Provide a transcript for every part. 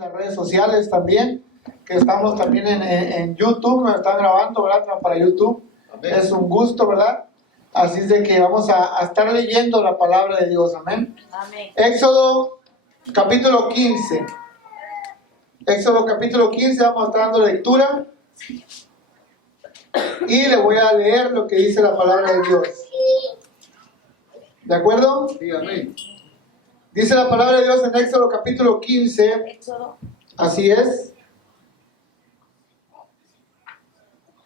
las redes sociales también, que estamos también en YouTube, nos están grabando, ¿verdad? Para YouTube. Amén. Es un gusto, ¿verdad? Así es de que vamos a estar leyendo la palabra de Dios, amén. Amén. Éxodo capítulo 15. Éxodo capítulo 15, vamos a estar dando lectura. Y le voy a leer lo que dice la palabra de Dios. ¿De acuerdo? Sí, amén. Dice la palabra de Dios en Éxodo capítulo 15. Así es.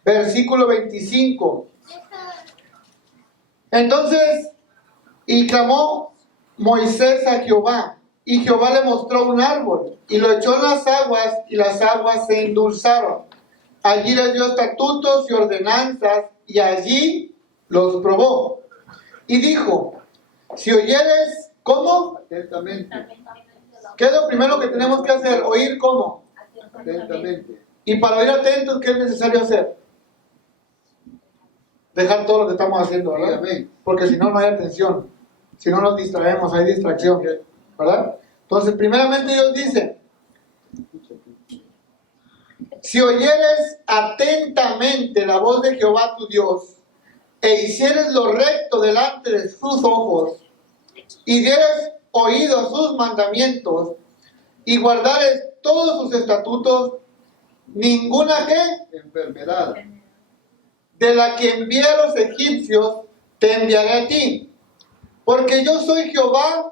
Versículo 25. Entonces, y clamó Moisés a Jehová, y Jehová le mostró un árbol, y lo echó en las aguas, y las aguas se endulzaron. Allí le dio estatutos y ordenanzas, y allí los probó. Y dijo, si oyeres, ¿cómo? Atentamente. ¿Qué es lo primero que tenemos que hacer? Oír, ¿cómo? Atentamente. Y para oír atentos, ¿qué es necesario hacer? Dejar todo lo que estamos haciendo, ¿verdad? Amén. Porque si no, no hay atención. Si no nos distraemos, hay distracción, ¿verdad? Entonces, primeramente Dios dice, si oyeres atentamente la voz de Jehová tu Dios, e hicieres lo recto delante de sus ojos, y dieres oído a sus mandamientos, y guardares todos sus estatutos, ninguna ¿qué? Enfermedad. De la que envié a los egipcios, te enviaré a ti, porque yo soy Jehová,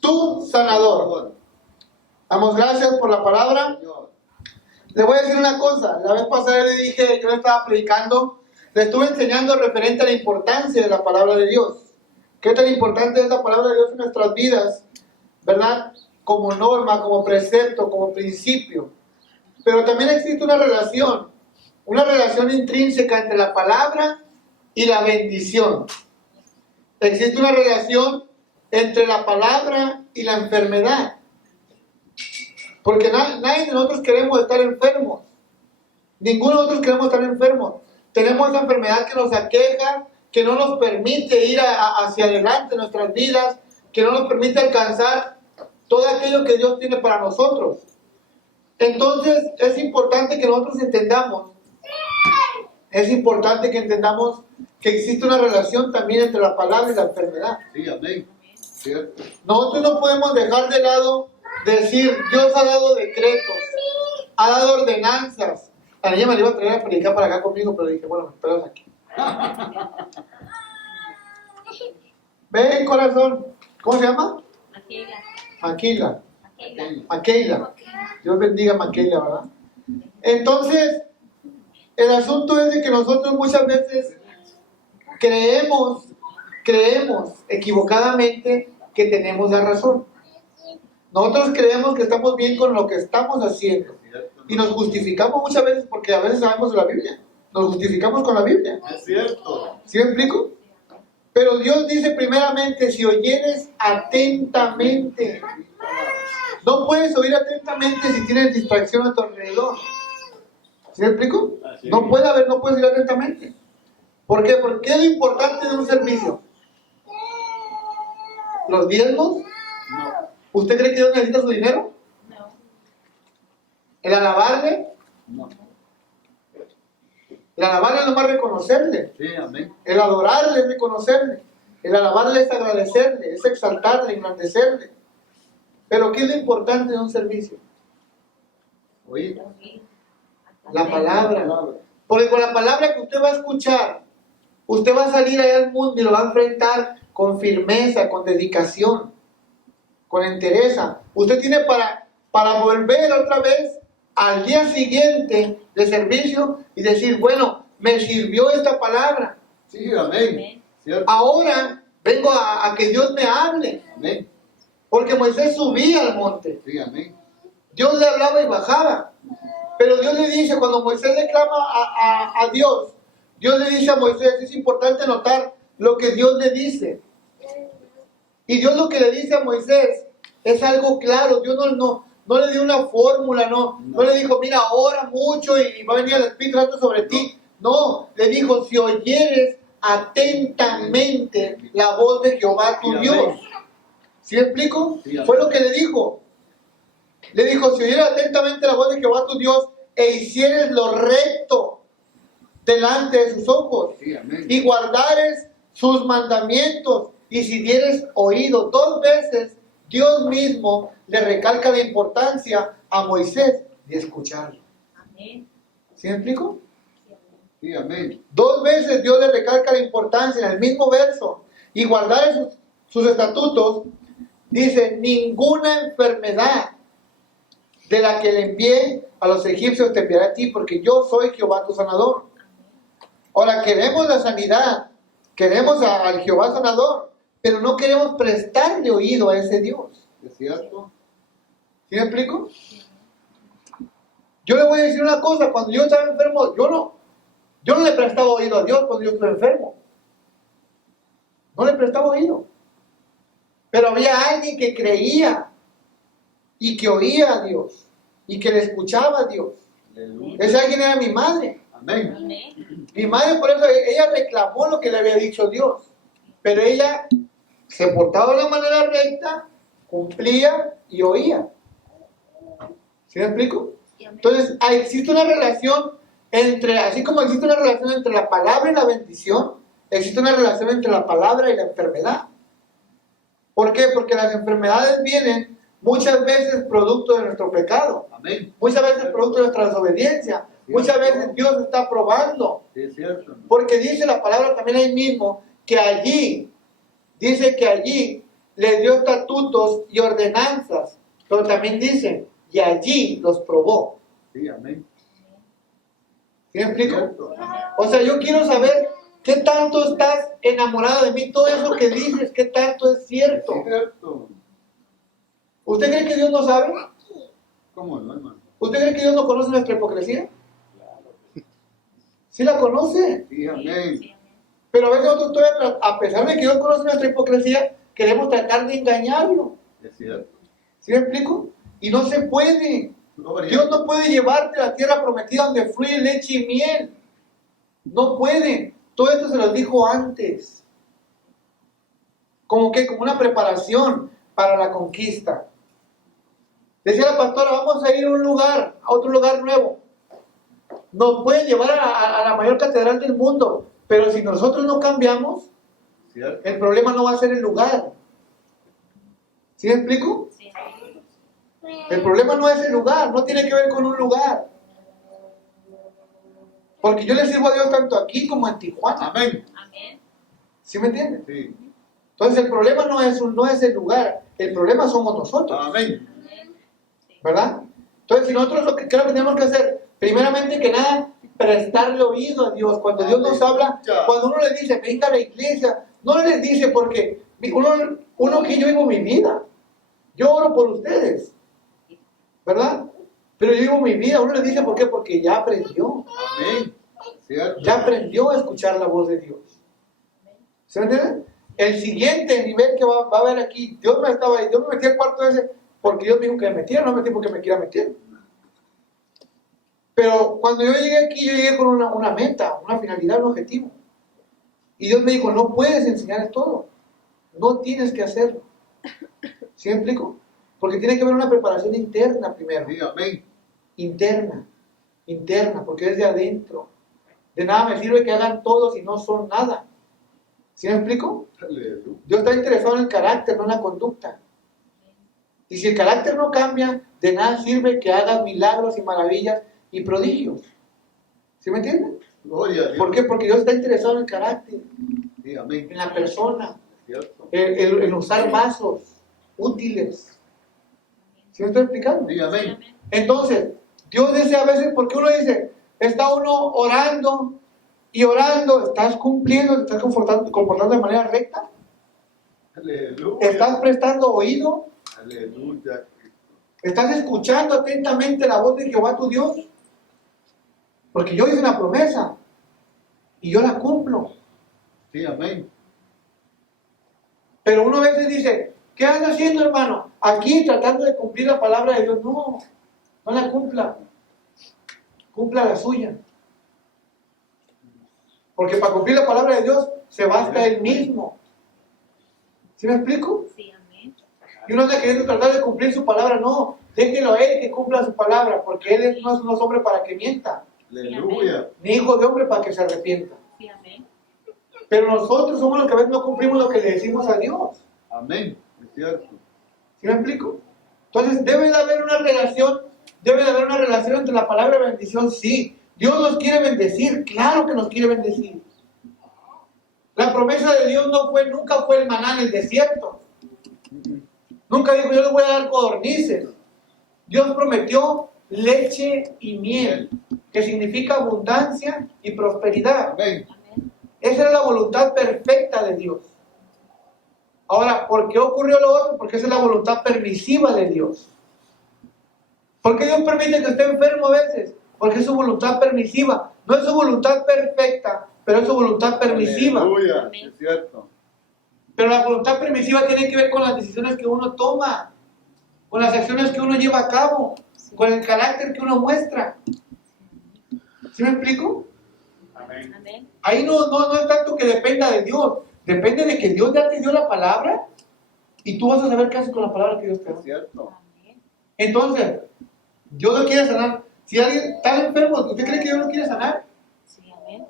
tu sanador. Damos gracias por la palabra. Señor. Le voy a decir una cosa. La vez pasada le dije, yo le estaba predicando, le estuve enseñando referente a la importancia de la palabra de Dios. ¿Qué tan importante es la palabra de Dios en nuestras vidas? ¿Verdad? Como norma, como precepto, como principio. Pero también existe una relación intrínseca entre la palabra y la bendición. Existe una relación entre la palabra y la enfermedad. Porque nadie de nosotros queremos estar enfermos. Ninguno de nosotros queremos estar enfermos. Tenemos esa enfermedad que nos aqueja, que no nos permite ir hacia adelante en nuestras vidas, que no nos permite alcanzar todo aquello que Dios tiene para nosotros. Entonces es importante que nosotros entendamos, que existe una relación también entre la palabra y la enfermedad. Sí, amén. Cierto. Nosotros no podemos dejar de lado decir, Dios ha dado decretos, ha dado ordenanzas. A ella me la iba a traer a predicar para acá conmigo, pero dije, bueno, me esperas aquí. Ven, corazón. ¿Cómo se llama? Maquila. Maquila. Dios bendiga a Maquila, ¿verdad? Entonces, el asunto es de que nosotros muchas veces creemos equivocadamente que tenemos la razón. Nosotros creemos que estamos bien con lo que estamos haciendo. Y nos justificamos muchas veces porque a veces sabemos de la Biblia. Nos justificamos con la Biblia. Es cierto. ¿Sí me explico? Pero Dios dice primeramente, si oyeres atentamente. No puedes oír atentamente si tienes distracción a tu alrededor. ¿Sí me explico? No puedes oír atentamente. ¿Por qué? Porque es lo importante de un servicio. ¿Los diezmos? No. ¿Usted cree que Dios necesita su dinero? No. ¿El alabarle? No. El alabarle es nomás reconocerle. Sí, amén. El adorarle es reconocerle. El alabarle es agradecerle, es exaltarle, engrandecerle. Pero ¿qué es lo importante de un servicio? Oír. La palabra. Porque con la palabra que usted va a escuchar, usted va a salir allá al mundo y lo va a enfrentar con firmeza, con dedicación, con entereza. Usted tiene para volver otra vez al día siguiente de servicio y decir, bueno, me sirvió esta palabra. Sí, amén. Cierto. Ahora vengo a que Dios me hable. Amén. Porque Moisés subía al monte. Sí, amén. Dios le hablaba y bajaba. Pero Dios le dice, cuando Moisés le clama a Dios, Dios le dice a Moisés, es importante notar lo que Dios le dice. Y Dios lo que le dice a Moisés es algo claro. Dios no le dio una fórmula, no le dijo, mira, ora mucho y va a venir el Espíritu Santo sobre ti. No, le dijo, si oyeres atentamente la voz de Jehová tu Dios. ¿Sí me explico? Sí, amén. Fue lo que le dijo. Le dijo, si oyeres atentamente la voz de Jehová tu Dios e hicieres lo recto delante de sus ojos Sí, amén. y guardares sus mandamientos y si dieres oído. 2 veces Dios mismo le recalca la importancia a Moisés de escucharlo. Amén. ¿Sí me explico? Sí, amén. 2 veces Dios le recalca la importancia en el mismo verso. Y guardar sus estatutos, dice, ninguna enfermedad de la que le envié a los egipcios te enviaré a ti, porque yo soy Jehová tu sanador. Ahora, queremos la sanidad, queremos al Jehová sanador, pero no queremos prestarle oído a ese Dios. ¿Es cierto? ¿Sí me explico? Yo le voy a decir una cosa, cuando yo estaba enfermo, yo no le prestaba oído a Dios cuando yo estuve enfermo. No le prestaba oído. Pero había alguien que creía y que oía a Dios y que le escuchaba a Dios. Aleluya. Ese alguien era mi madre. Amén. Amén. Mi madre, por eso, ella reclamó lo que le había dicho Dios. Pero ella se portaba de la manera recta, cumplía y oía. ¿Sí me explico? Entonces, existe una relación así como existe una relación entre la palabra y la bendición, existe una relación entre la palabra y la enfermedad. ¿Por qué? Porque las enfermedades vienen muchas veces producto de nuestro pecado, Amén. muchas veces producto de nuestra desobediencia, muchas veces Dios está probando. Sí, es cierto. Porque dice la palabra también ahí mismo que dice que allí les dio estatutos y ordenanzas, pero también dice, y allí los probó. Sí, amén. ¿Sí me explico? Cierto. O sea, yo quiero saber qué tanto estás enamorado de mí, todo eso que dices, qué tanto es cierto. Es cierto. ¿Usted cree que Dios no sabe? ¿Cómo no, hermano? ¿Usted cree que Dios no conoce nuestra hipocresía? Sí la conoce. Sí, amén. Pero a veces nosotros todavía, a pesar de que Dios conoce nuestra hipocresía, queremos tratar de engañarlo. Es cierto. ¿Sí me explico? Y no se puede. Gloria. Dios no puede llevarte a la tierra prometida donde fluye leche y miel. No puede. Todo esto se los dijo antes. Como una preparación para la conquista. Decía la pastora, vamos a ir a otro lugar nuevo. Nos pueden llevar a la mayor catedral del mundo, pero si nosotros no cambiamos, ¿Cierto? el problema no va a ser el lugar. ¿Sí me explico? Sí. El problema no es el lugar, no tiene que ver con un lugar. Porque yo le sirvo a Dios tanto aquí como en Tijuana. Amén. Amén. ¿Sí me entienden? Sí. Entonces el problema no es el lugar, el problema somos nosotros. Amén. ¿Verdad? Entonces si nosotros lo que creo que tenemos que hacer, primeramente que nada, prestarle oído a Dios. Cuando Dios nos habla, cuando uno le dice, venga a la iglesia, no les dice porque uno que yo vivo mi vida. Yo oro por ustedes. ¿Verdad? Pero yo vivo mi vida. Uno les dice, ¿por qué? Porque ya aprendió. Amén. ¿Cierto? Ya aprendió a escuchar la voz de Dios. ¿Se me entiende? El siguiente nivel que va a haber aquí, Dios me metí al cuarto ese porque Dios me dijo que me metiera, no me metí porque me quiera meter. Pero cuando yo llegué aquí, yo llegué con una meta, una finalidad, un objetivo. Y Dios me dijo, no puedes enseñar todo. No tienes que hacerlo. ¿Sí me explico? Porque tiene que haber una preparación interna primero. Sí, amén. Interna, porque es de adentro. De nada me sirve que hagan todo si no son nada. ¿Sí me explico? Aleluya. Dios está interesado en el carácter, no en la conducta. Y si el carácter no cambia, de nada sirve que hagas milagros y maravillas y prodigios. ¿Sí me entienden? Gloria a Dios. ¿Por qué? Porque Dios está interesado en el carácter, Sí, amén. en la persona, ¿Cierto? en usar vasos útiles. ¿Sí me estoy explicando? Sí, amén. Entonces, Dios dice a veces, porque uno dice, está uno orando y orando, ¿estás cumpliendo, te estás comportando de manera recta? Aleluya. ¿Estás prestando oído? Aleluya. ¿Estás escuchando atentamente la voz de Jehová tu Dios? Porque yo hice una promesa y yo la cumplo. Sí, amén. Pero uno a veces dice, ¿qué anda haciendo, hermano? Aquí tratando de cumplir la palabra de Dios. No la cumpla. Cumpla la suya. Porque para cumplir la palabra de Dios se basta él mismo. ¿Sí me explico? Sí, amén. Y uno anda queriendo tratar de cumplir su palabra. No, déjelo a él que cumpla su palabra, porque él no es un hombre para que mienta, Aleluya. ni hijo de hombre para que se arrepienta. Sí, amén. Pero nosotros somos los que a veces no cumplimos lo que le decimos a Dios. Amén. Es cierto. ¿Sí me explico? Entonces debe de haber una relación, entre la palabra y bendición, sí. Dios nos quiere bendecir, claro que nos quiere bendecir. La promesa de Dios nunca fue el maná en el desierto. Nunca dijo, yo les voy a dar codornices. Dios prometió leche y miel, que significa abundancia y prosperidad. Amén. Amén. Esa era la voluntad perfecta de Dios. Ahora, ¿por qué ocurrió lo otro? Porque esa es la voluntad permisiva de Dios. ¿Por qué Dios permite que esté enfermo a veces? Porque es su voluntad permisiva. No es su voluntad perfecta, pero es su voluntad permisiva. Aleluya. Es cierto. Pero la voluntad permisiva tiene que ver con las decisiones que uno toma, con las acciones que uno lleva a cabo, con el carácter que uno muestra. ¿Sí me explico? Amén. Amén. Ahí no es tanto que dependa de Dios. Depende de que Dios ya te dio la palabra y tú vas a saber qué haces con la palabra que Dios te da. Es cierto. Amén. Entonces, Dios lo quiere sanar. Si alguien está enfermo, ¿usted cree que Dios lo quiere sanar? Sí, amén.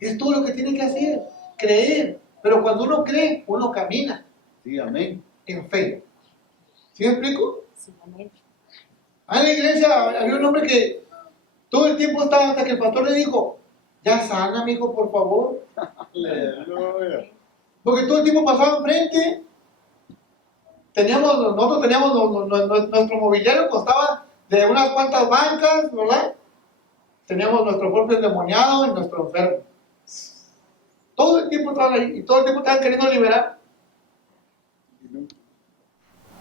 Es todo lo que tiene que hacer, creer. Pero cuando uno cree, uno camina Sí, amén. en fe. ¿Sí me explico? Sí, amén. En la iglesia había un hombre que todo el tiempo estaba hasta que el pastor le dijo, ya sana, amigo, por favor. Aleluya. Porque todo el tiempo pasaba enfrente. Nosotros teníamos nuestro mobiliario, costaba de unas cuantas bancas, ¿verdad? Teníamos nuestro propio endemoniado y nuestro enfermo. Todo el tiempo estaban ahí y todo el tiempo estaban queriendo liberar.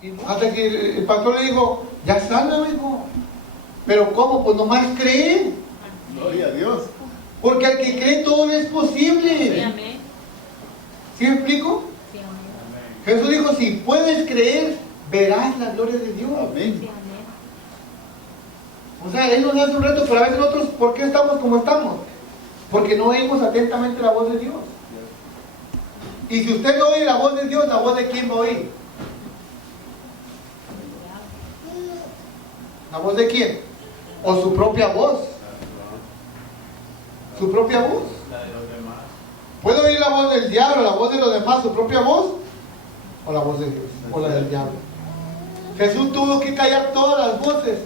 Y hasta que el pastor le dijo, ya sana, amigo. Pero ¿cómo? Pues nomás cree. Gloria a Dios. Porque al que cree todo le es Sí, posible. amén. ¿Sí me explico? Sí, amén. Amén. Jesús dijo, si puedes creer, verás la gloria de Dios. Sí, Amén. amén. O sea, Él nos hace un reto, pero a veces nosotros, ¿por qué estamos como estamos? Porque no oímos atentamente la voz de Dios. Y si usted no oye la voz de Dios, ¿la voz de quién va a oír? ¿La voz de quién? ¿O su propia voz? ¿Su propia voz? La de los demás. ¿Puede oír la voz del diablo, la voz de los demás, su propia voz? ¿O la voz de Dios? ¿O la del diablo? Jesús tuvo que callar todas las voces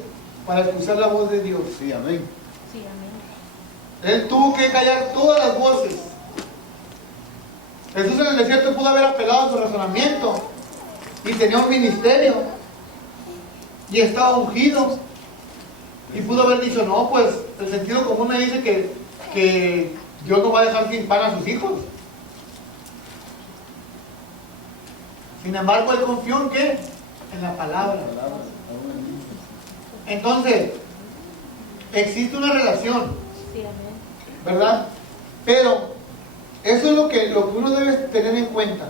para escuchar la voz de Dios. Sí, amén. Sí, amén. Él tuvo que callar todas las voces. Jesús en el desierto pudo haber apelado a su razonamiento y tenía un ministerio y estaba ungido y pudo haber dicho, no, pues el sentido común me dice que Dios no va a dejar sin pan a sus hijos. Sin embargo, él confió en ¿qué? En la palabra. Palabra. Entonces, existe una relación, Sí, amén. ¿verdad? Pero eso es lo que uno debe tener en cuenta.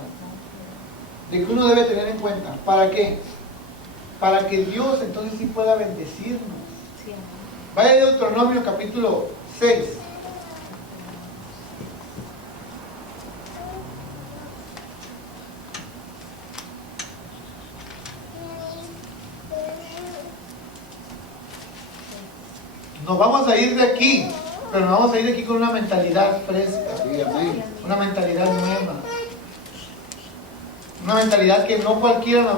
De que uno debe tener en cuenta. ¿Para qué? Para que Dios entonces sí pueda bendecirnos. Sí, amén. Vaya a Deuteronomio capítulo 6. Nos vamos a ir de aquí, pero nos vamos a ir de aquí con una mentalidad fresca, Sí, amén. una mentalidad nueva, una mentalidad que no cualquiera,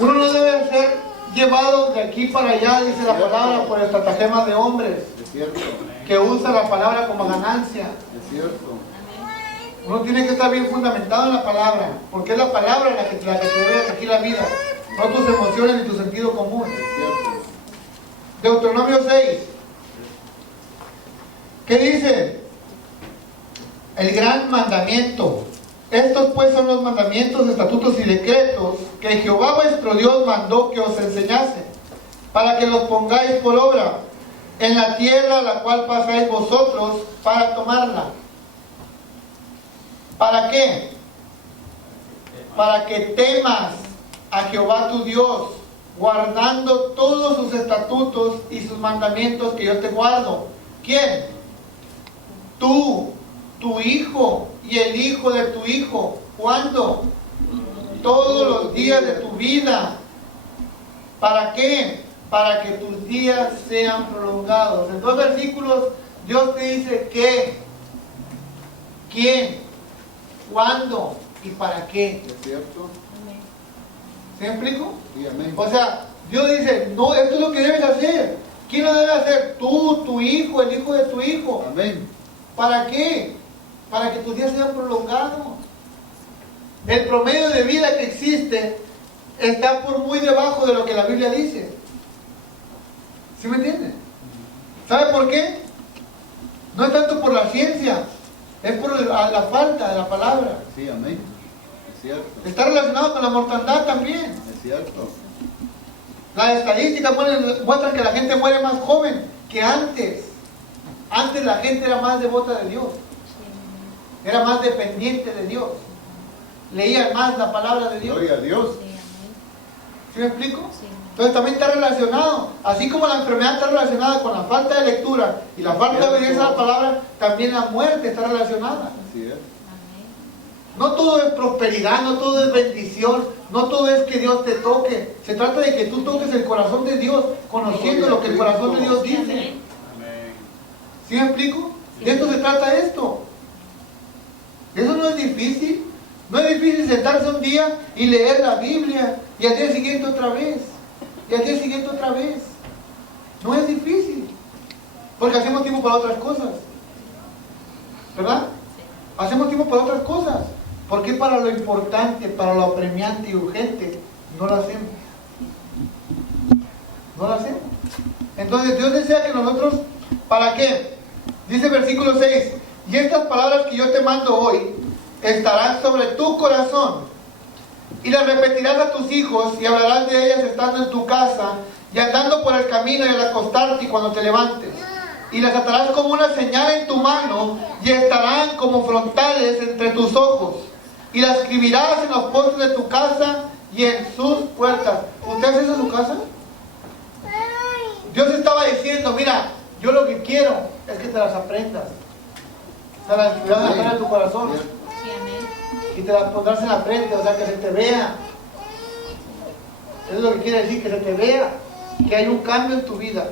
uno no debe ser llevado de aquí para allá, dice la palabra, por estratagemas de hombres, Es cierto. que usa la palabra como ganancia. Es cierto. Amén. Uno tiene que estar bien fundamentado en la palabra, porque es la palabra la que te debe regir la vida, no tus emociones ni tu sentido común. Es cierto. Deuteronomio 6. ¿Qué dice? El gran mandamiento. Estos pues son los mandamientos, estatutos y decretos que Jehová vuestro Dios mandó que os enseñase, para que los pongáis por obra en la tierra a la cual pasáis vosotros para tomarla. ¿Para qué? Para que temas a Jehová tu Dios, guardando todos sus estatutos y sus mandamientos que yo te guardo. ¿Quién? Tú, tu hijo y el hijo de tu hijo. ¿Cuándo? todos los días de tu vida. ¿Para qué? Para que tus días sean prolongados. En 2 versículos Dios te dice qué, quién, cuándo y para qué. ¿Es cierto? Amén. ¿Sí me explico? Sí, amén. O sea, Dios dice, no, esto es lo que debes hacer. ¿Quién lo debe hacer? Tú, tu hijo, el hijo de tu hijo. Amén. ¿Para qué? Para que tus días sean prolongados. El promedio de vida que existe está por muy debajo de lo que la Biblia dice. ¿Sí me entienden? ¿Sabe por qué? No es tanto por la ciencia, es por la falta de la palabra. Sí, amén. Es cierto. Está relacionado con la mortandad también. Es cierto. Las estadísticas muestran que la gente muere más joven que antes. Antes la gente era más devota de Dios, Sí, era más dependiente de Dios, leía más la palabra de Dios. Gloria a Dios. amén. ¿Sí me explico? Sí. Entonces también está relacionado, así como la enfermedad está relacionada con la falta de lectura y la falta de obediencia a la palabra, también la muerte está relacionada. Así es. Amén. No todo es prosperidad, no todo es bendición, no todo es que Dios te toque. Se trata de que tú toques el corazón de Dios, conociendo lo que el corazón de Dios dice. Amén. Amén. ¿Sí me explico? De esto se trata esto. Eso no es difícil. No es difícil sentarse un día y leer la Biblia y al día siguiente otra vez. Y al día siguiente otra vez. No es difícil. Porque hacemos tiempo para otras cosas. ¿Verdad? Hacemos tiempo para otras cosas. ¿Por qué para lo importante, para lo apremiante y urgente, no lo hacemos? No lo hacemos. Entonces Dios desea que nosotros, ¿para qué? Dice el versículo 6, y estas palabras que yo te mando hoy estarán sobre tu corazón, y las repetirás a tus hijos, y hablarás de ellas estando en tu casa, y andando por el camino, y al acostarte y cuando te levantes. Y las atarás como una señal en tu mano, y estarán como frontales entre tus ojos. Y las escribirás en los postes de tu casa y en sus puertas. ¿Usted hace eso en su casa? Dios estaba diciendo, mira, yo lo que quiero es que te las aprendas. Te las escribirás en tu corazón. Sí, amén. Y te las pondrás en la frente, o sea, que se te vea. Eso es lo que quiere decir, que se te vea, que hay un cambio en tu vida.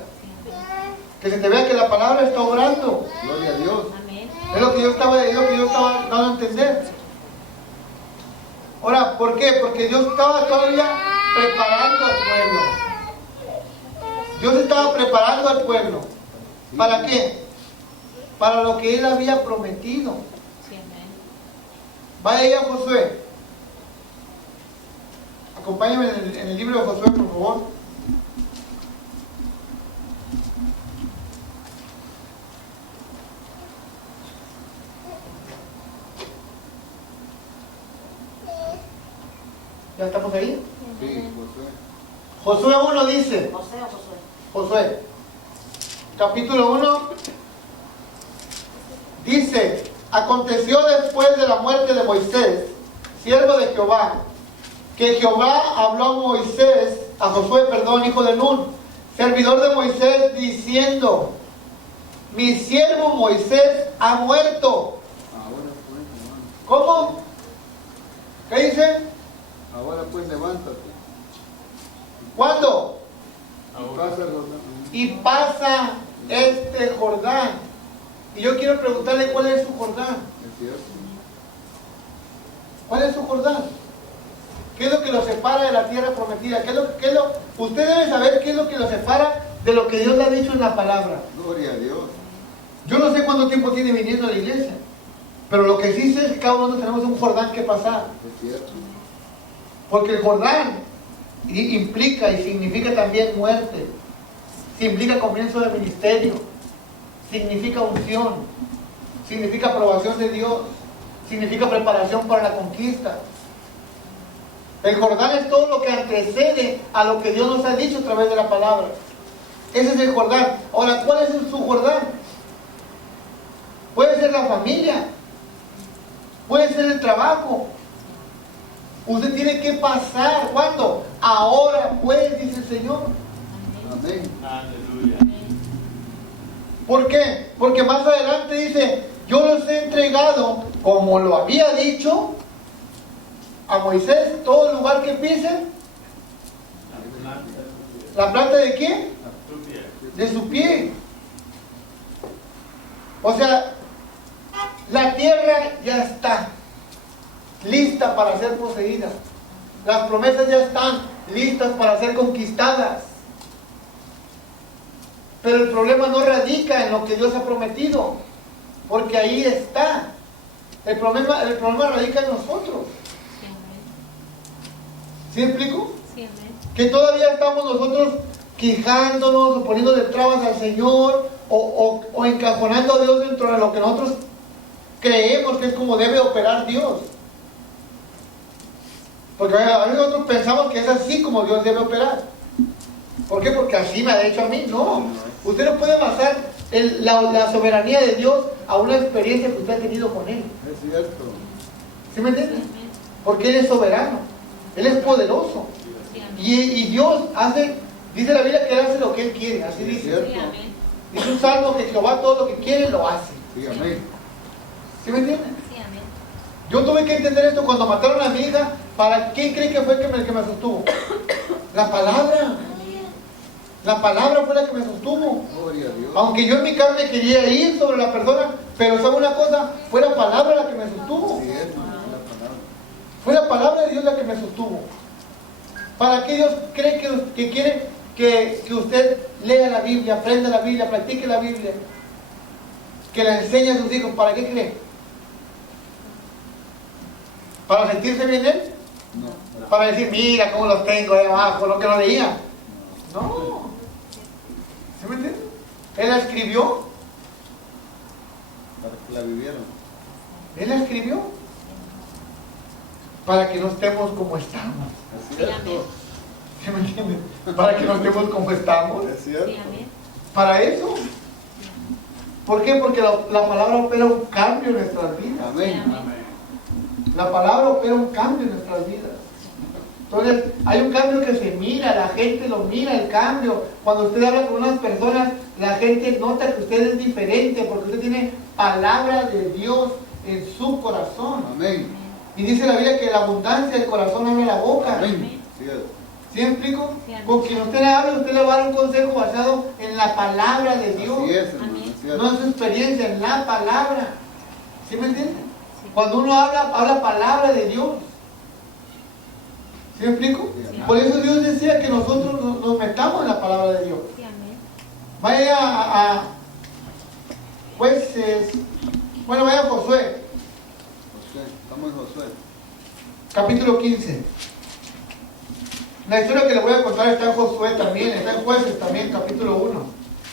Que se te vea que la palabra está obrando. Gloria a Dios. Amén. Es lo que yo estaba dando a entender. Ahora, ¿por qué? Porque Dios estaba todavía preparando al pueblo. Dios estaba preparando al pueblo. ¿Para qué? Para lo que Él había prometido. Sí, amén. Vaya ahí a Josué. Acompáñame en el libro de Josué, por favor. ¿Ya estamos ahí? Sí, Josué. Josué 1 dice, José o Josué. Josué, capítulo 1, dice, aconteció después de la muerte de Moisés, siervo de Jehová, que Jehová habló a Josué, hijo de Nun, servidor de Moisés, diciendo, mi siervo Moisés ha muerto. Ahora pues, levántate. ¿Cómo? ¿Qué dice? Ahora pues, levántate. ¿Cuándo? Pasa, Jordán. Y pasa este Jordán. Y yo quiero preguntarle cuál es su Jordán. Es cierto. ¿Cuál es su Jordán? ¿Qué es lo que lo separa de la tierra prometida? Usted debe saber qué es lo que lo separa de lo que Dios le ha dicho en la palabra. Gloria a Dios. Yo no sé cuánto tiempo tiene viniendo a la iglesia, pero lo que sí sé es que cada uno tenemos un Jordán que pasar. Es cierto. Porque el Jordán implica y significa también muerte, significa comienzo de ministerio, significa unción, significa aprobación de Dios, significa preparación para la conquista. El Jordán es todo lo que antecede a lo que Dios nos ha dicho a través de la palabra. Ese es el Jordán. Ahora, ¿cuál es su Jordán? Puede ser la familia, puede ser el trabajo. Usted tiene que pasar. ¿Cuándo? Ahora pues, dice el Señor. Amén. Aleluya. ¿Por qué? Porque más adelante dice, yo los he entregado como lo había dicho a Moisés, todo lugar que pise, ¿la planta de quién? De su pie. O sea, la tierra ya está lista para ser poseída. Las promesas ya están listas para ser conquistadas. Pero el problema no radica en lo que Dios ha prometido, porque ahí está. El problema radica en nosotros. Sí, amén. ¿Sí me explico? Sí, amén. Que todavía estamos nosotros quejándonos o poniéndole trabas al Señor o encajonando a Dios dentro de lo que nosotros creemos que es como debe operar Dios. Porque a veces nosotros pensamos que es así como Dios debe operar. ¿Por qué? Porque así me ha hecho a mí. No. Usted no puede basar la soberanía de Dios a una experiencia que usted ha tenido con Él. Es cierto. ¿Sí me Sí, entiende? amén. Porque Él es soberano. Él es poderoso. Sí, amén. Y Dios hace, dice la Biblia que Él hace lo que Él quiere. Así Sí, dice. cierto. Sí, amén. Dice un salmo que Jehová todo lo que quiere lo hace. Sí, amén. ¿Sí me entiende? Sí, amén. Yo tuve que entender esto cuando mataron a mi hija. ¿Para quién cree que fue el que me sostuvo? La palabra. La palabra fue la que me sostuvo. Gloria a Dios. Aunque yo en mi carne quería ir sobre la persona, pero ¿sabe una cosa? Fue la palabra la que me sostuvo. Sí, hermano, la palabra. Fue la palabra de Dios la que me sostuvo. ¿Para qué Dios cree que quiere que usted lea la Biblia, aprenda la Biblia, practique la Biblia? Que la enseñe a sus hijos. ¿Para qué cree? ¿Para sentirse bien él? No. Para decir, mira cómo los tengo ahí abajo, lo que no leía. No. ¿Sí me entiende? Él la escribió. Para que la vivieron. Él la escribió. Para que no estemos como estamos. Es Sí, amén. cierto. ¿Sí me entiende? Para que no estemos como estamos. Es cierto. Sí, amén. Para eso. ¿Por qué? Porque la palabra opera un cambio en nuestras vidas. Amén. Amén. La palabra opera un cambio en nuestras vidas. Entonces, hay un cambio que se mira, la gente lo mira, el cambio. Cuando usted habla con unas personas, la gente nota que usted es diferente porque usted tiene palabra de Dios en su corazón. Amén. Y dice la Biblia que la abundancia del corazón abre la boca. Amén. Cierto. ¿Sí me explico? Sí, amén. Con quien usted le hable, usted le va a dar un consejo basado en la palabra de Dios. Así es, hermano. Amén. Es cierto. No en su experiencia, en la palabra. ¿Sí me entiende? Sí. Cuando uno habla palabra de Dios. ¿Sí me explico? Sí. Por eso Dios decía que nosotros nos metamos en la palabra de Dios. Sí, amén. Vaya a Jueces, bueno, vaya a Josué, Josué. Estamos en Josué. capítulo 15. La historia que le voy a contar está en Josué también, está en Jueces también, capítulo 1.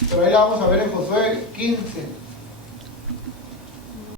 Pero ahí la vamos a ver en Josué 15.